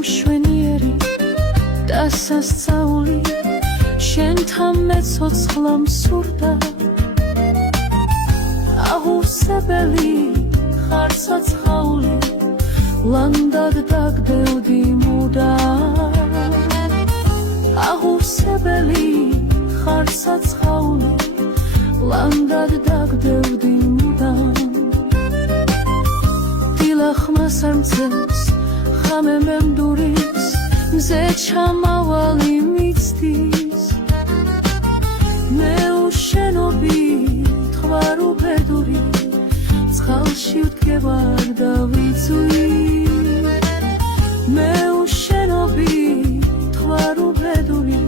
მშვენიერი და სასწაული შენთან მეცოცხლა მსურდა აღუსებელი ხარ საცხაული ლანდად დაგდევდი მუდამ აღუსებელი ხარ საცხაული ლანდად დაგდევდი მუდამ დილახმას არ მცემს ხამე მემდურის მზე ჩამავალი მიცდის მე უშენობი თქვარ უბედური წყალში ვდგევარ და ვიცვი მე უშენობი თქვარ უბედური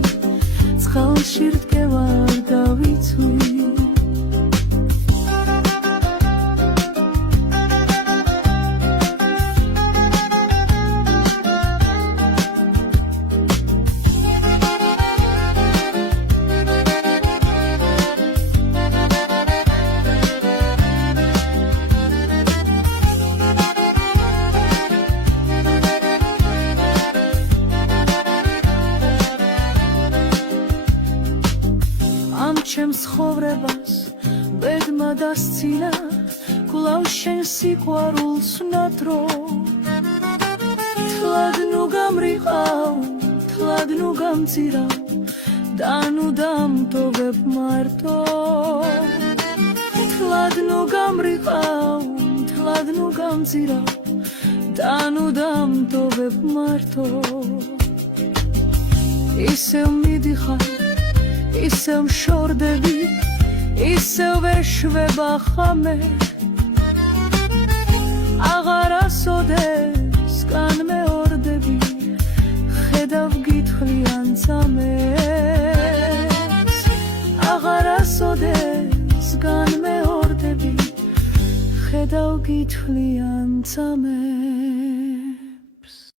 წყალში ვდგევარ და ვიცვი ჩემს ხოვრებას ბედმა დასცინა კვლავ შენ სიყვარულს ნატრო თლად ნუ გამრიყავ თლად ნუ გამწირავ და ნუ დამტოვებ მარტო თლად ნუ გამრიყავ თლად ნუ გამწირავ და ნუ დამტოვებ მარტო ისევ მიდიხარ ისევ მშორდები ისევ ვერ შვება ხამე აღარასოდეს განმეორდები ხედავ გითხრიან წამეს აღარასოდეს განმეორდები ხედავ გითხრიან წამეს